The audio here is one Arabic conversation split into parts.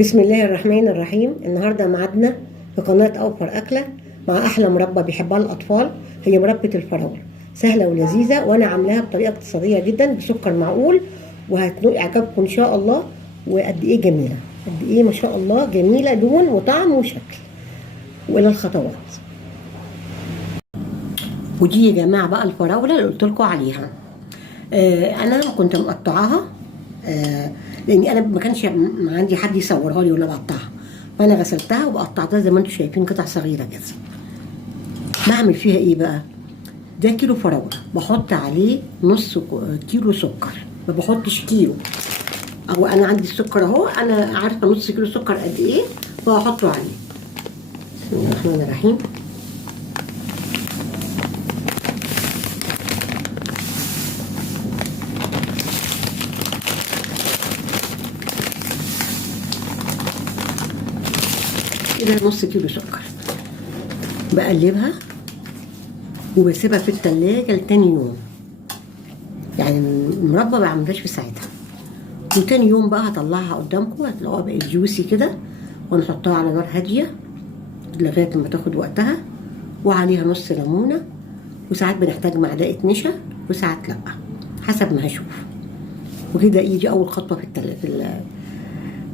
بسم الله الرحمن الرحيم. النهارده ميعادنا في قناه اوفر اكله مع احلى مربى بيحبها الاطفال. هي مربى الفراوله، سهله ولذيذه، وانا عاملاها بطريقه اقتصاديه جدا بسكر معقول، وهتنوق اعجابكم ان شاء الله. وقد ايه جميله، قد ايه ما شاء الله جميله، لون وطعم وشكل. والى الخطوات. ودي يا جماعه بقى الفراوله اللي قلت لكم عليها. انا كنت مقطعاها، لاني انا ما كانش عندي حد يصورها لي وانا بقطعها، فانا غسلتها وقطعتها زي ما انتم شايفين قطع صغيره كده. بعمل فيها ايه بقى؟ ده كيلو فراوله، بحط عليه نص كيلو سكر، ما بحطش كيلو. او انا عندي السكر اهو، انا عارفه نص كيلو سكر قد ايه، فهحطه عليه. بسم الله الرحمن الرحيم. كده نص كيلو سكر، بقلبها وبسيبها في التلاجة لتاني يوم. يعني المربى ما بعملهاش في ساعتها، وتاني يوم بقى هطلعها قدامكم، هتلاقوها بقت جوسي كده، ونحطها على نار هادية لغاية ما تاخد وقتها، وعليها نص ليمونة، وساعات بنحتاج معلقة نشا وساعات لأ، حسب ما هشوف. وكده يجي أول خطوة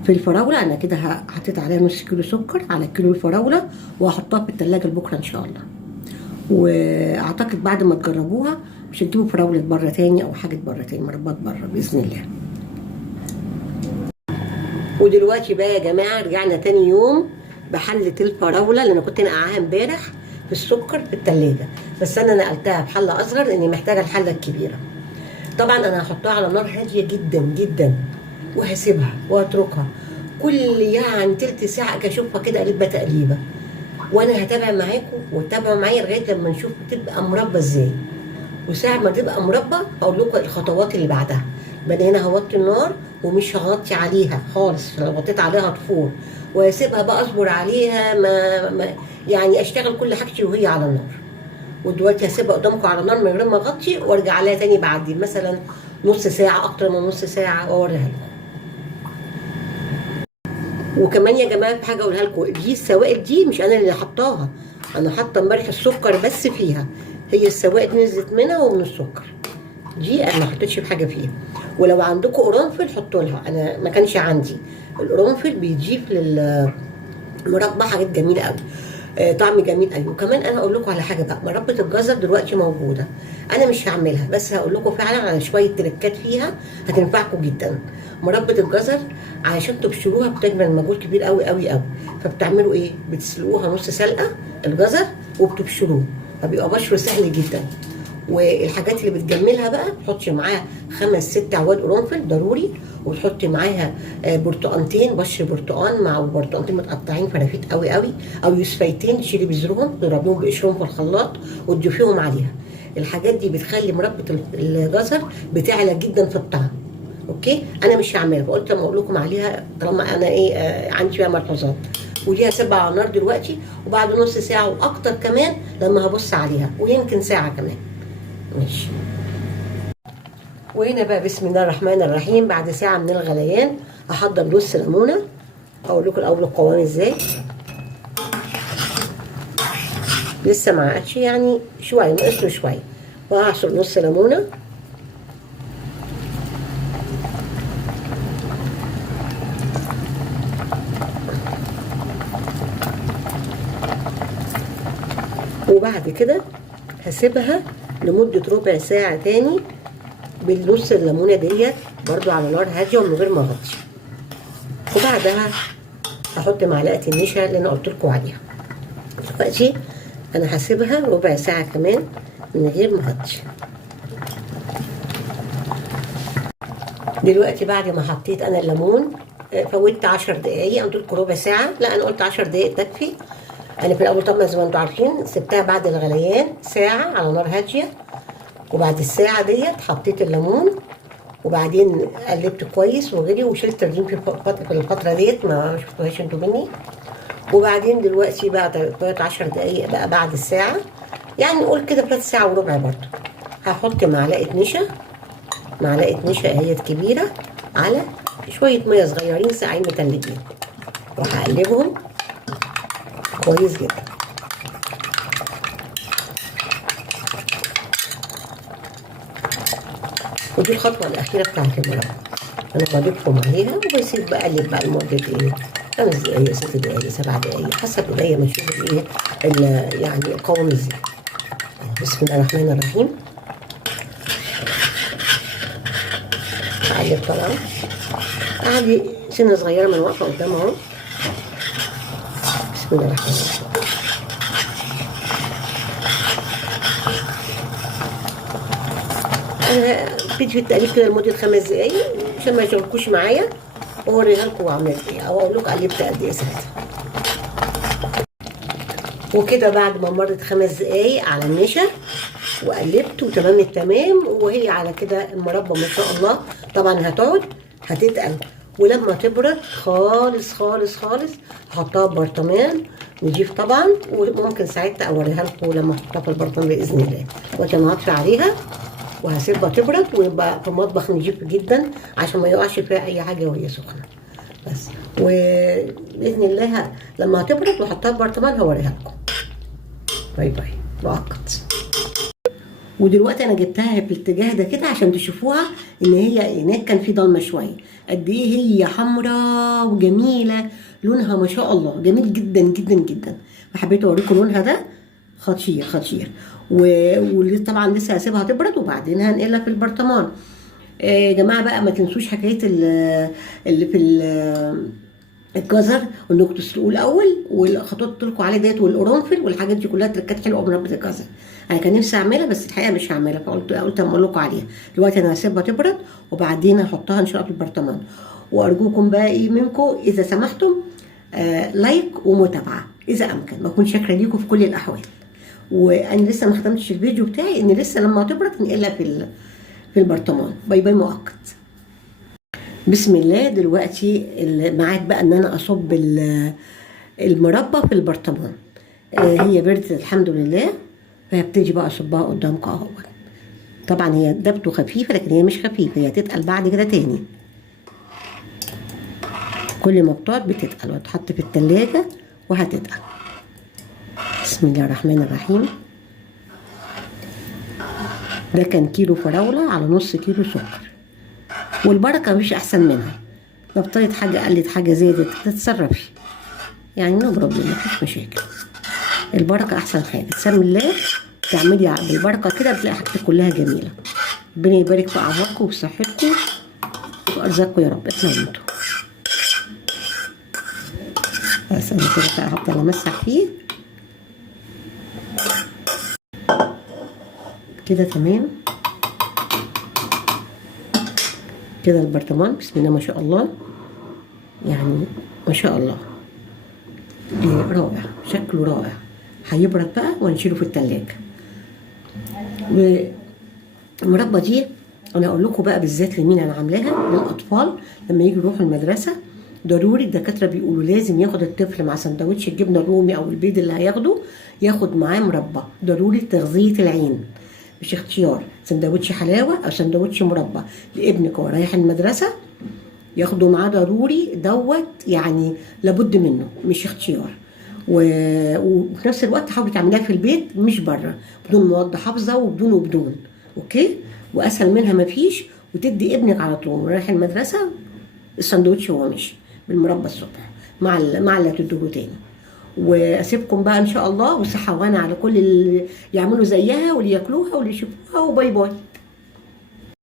في الفراولة. أنا كده حطيت عليها نص كيلو سكر على كيلو الفراولة، وهحطها في التلاجة لبكرة إن شاء الله. واعتقد بعد ما تجربوها مش هتجيبوا فراولة بره تاني او حاجة بره تاني، مربات بره باذن الله. ودلوقتي بقى يا جماعه رجعنا تاني يوم بحله الفراوله اللي انا كنت نقعاها امبارح في السكر في التلاجة، بس انا نقلتها بحله اصغر لاني محتاجه الحله الكبيره. طبعا انا هحطها على نار هاديه جدا جدا، وهسيبها واتركها كل يعني تلت ساعه اجي اشوفها كده اقلبها تقليبه، وانا هتابع معاكم وتتابعوا معايا لغايه لما نشوف تبقى مربى ازاي. وساعة ما تبقى مربى هقول لكم الخطوات اللي بعدها. بدأ هنا هوطي النار ومش هغطي عليها خالص، لو غطيت عليها هتفور، واسيبها بقى اصبر عليها ما يعني اشتغل كل حاجتي وهي على النار. ودلوقتي هسيبها قدامكم على النار من غير ما اغطي، وارجع عليها تاني بعد مثلا نص ساعه، اكتر من نص ساعه، واوريها لكم. وكمان يا جماعه في حاجه اقولها لكم، دي السوائل دي مش انا اللي حطاها، انا حاطه امبارح السكر بس فيها، هي السوائل نزلت منها ومن السكر، دي انا ما حطيتش بحاجه فيها. ولو عندكم قرنفل حطوا لها، انا ما كانش عندي. القرنفل بيضيف للمربى حاجات جميله قوي، طعم جميل قوي. وكمان انا اقول لكم على حاجه بقى، مربى الجزر دلوقتي موجوده، انا مش هعملها، بس هقول لكم فعلا على شويه تركات فيها هتنفعكم جدا. مربى الجزر علشان تبشروها بتجمل مجهود كبير قوي قوي قوي، فبتعملوا ايه؟ بتسلقوها نص سلقه الجزر وبتبشروه، فبيبقى بشره سهل جدا. والحاجات اللي بتجملها بقى تحطي معاها 5-6 عواد قرنفل ضروري، وتحطي معاها برتقانتين، بشر برتقان مع برتقانتين متقطعين فرافيت قوي قوي، او يوسفيتين تشيلي بذرهم تضربيهم بقشرهم في الخلاط وتضيفيهم عليها. الحاجات دي بتخلي مربى الجزر بتعلى جدا في الطعم. اوكي، انا مش هعملها، فقلت اما اقول لكم عليها طالما انا عندي فيها ملحوظات. ودي هسيبها على النار دلوقتي، وبعد نص ساعه واكتر كمان لما هبص عليها، ويمكن ساعه كمان. ماشي. وهنا بقى بسم الله الرحمن الرحيم، بعد ساعه من الغليان هحضر نص ليمونه. اقول لكم الاول القوام ازاي. لسه ما عادش يعني شويه، ناقص له شويه، وهعصر نص ليمونه. وبعد كده هسيبها لمدة ربع ساعة تاني بالنص الليمونة ديت برضو على نار هادية ومن غير ما اغطي. وبعدها هحط معلقة النشا اللي انا قلت لكم عليها. دلوقتي انا هسيبها ربع ساعة كمان من غير ما اغطي. دلوقتي بعد ما حطيت انا الليمون، فوتت 10 دقايق، انا قلت لكم ربع ساعة، لا انا قلت 10 دقايق تكفي. انا في الاول طبعا زي ما انتم عارفين سبتها بعد الغليان ساعه على نار هاديه، وبعد الساعه ديت حطيت الليمون، وبعدين قلبت كويس وغلي، وشلت الريم في الفتره ديت، ما شفتوهاش انتوا مني. وبعدين دلوقتي بقى 10 دقايق بقى بعد الساعه، يعني نقول كده فات ساعه وربع برضه، هحط معلقه نشا اهيت كبيره على شويه ميه صغيرين ساقعين متلجين. راح اقلبهم كويس جدا. ودي الخطوه الاخيره بتاعت المربى. انا بضيفهم عليها وبسيب بقلب بقى لمده ايه 5 دقايق 6 دقايق 7 دقايق حسب ايديا ما اشوف ايه يعني القوام ازاي. بسم الله الرحمن الرحيم. اقلب طبعا عادي سنه صغيره من واقفه قدام اهو. بسم الله الرحمن الرحيم. انا بدي في التقليب كده لمده 5 دقايق عشان ما يشوفوش معايا، واوريها لكم عملت ايه او اقول لكم قلبت قد ايه ساعتها. وكده بعد ما مرت 5 دقايق على النشا وقلبت وتمام التمام، وهي على كده المربى ما شاء الله. طبعا هتقعد هتتقل، ولما تبرد خالص خالص خالص هحطها في برطمان نضيف طبعا، وممكن ساعتها اوريها لكم لما احطها في البرطمان باذن الله. وكان هطفي عليها وهسيبها تبرد ويبقى في مطبخ نضيف جدا عشان ما يقعش فيها اي حاجه وهي سخنه بس. وباذن الله لما هتبرد واحطها في برطمان هوريها لكم. باي باي مؤقت. ودلوقتي انا جبتها في الاتجاه ده كده عشان تشوفوها ان هي هناك كان في ضلمه شويه قد ايه هي حمراء وجميله، لونها ما شاء الله جميل جدا جدا جدا. فحبيت اوريكم لونها ده خطير خطير. وطبعا لسه هسيبها تبرد وبعدين هنقلها في البرطمان. يا جماعه بقى ما تنسوش حكايه اللي في الجزر انكم تسلقوه الاول، والخطوات اللي قلت لكم عليها ديت والقرنفل والحاجات دي كلها تركات حلوه بمربى الجزر. انا كان نفسي اعملها بس الحقيقه مش هعملها، فقلت اما اقول لكم عليها. دلوقتي انا هسيبها تبرد وبعدين هحطها ان شاء الله في البرطمان. وارجوكم بقى ايه منكم اذا سمحتم لايك ومتابعه اذا امكن، بكون شاكره ليكم في كل الاحوال. وانا لسه ما ختمتش الفيديو بتاعي ان لسه لما تبرد ننقلها في البرطمان. باي باي مؤقت. بسم الله. دلوقتي الميعاد بقى ان انا اصب المربى في البرطمان. هي بردت الحمد لله، فهبتدي بقى اصبها قدامكم اهو. طبعا هي دبته خفيفه لكن هي مش خفيفه، هي هتتقل بعد كده تاني. كل ما بتقعد بتتقل وتحط في التلاجة وهتتقل. بسم الله الرحمن الرحيم. ده كان كيلو فراولة على نص كيلو سكر، والبركة مفيش أحسن منها. نفترض حاجة قلت حاجة زادت تتصرفي يعني نضرب مفيش مشاكل. البركة أحسن حاجة، تسمي الله تعملي بالبركة كده بتلاقي حاجتك كلها جميلة. ربنا يبارك في أعماركم وفي صحتكم وأرزاقكم يا رب. احنا وانتوا بس أنا كده بقى هفضل أمسح فيه كده تمام كده. البرطمان بسم الله ما شاء الله يعني ما شاء الله رائع، شكله رائع. هيبرد بقى ونشيله في التلاجة. والمربى دي انا اقول لكم بقى بالذات لمين انا عاملاها، للاطفال لما يجوا يروحوا المدرسه. ضروري الدكاتره بيقولوا لازم ياخد الطفل مع سندوتش الجبنه الرومي او البيض اللي هياخده ياخد معاه مربى. ضروري تغذيه العين مش اختيار. سندوتش حلاوه او سندوتش مربى لابنك وهو رايح المدرسه ياخده معاه ضروري دوت، يعني لابد منه مش اختيار. وفي نفس الوقت حاولي تعمليها في البيت مش بره بدون مواد حافظه وبدون اوكي. واسهل منها مفيش. وتدي ابنك على طول رايح المدرسه السندوتش وهو ماشي بالمربى الصبح مع اللي هتدوه تاني. واسيبكم بقى ان شاء الله وصحه وغنى على كل اللي يعملوا زيها واللي ياكلوها واللي يشوفوها. وباي باي.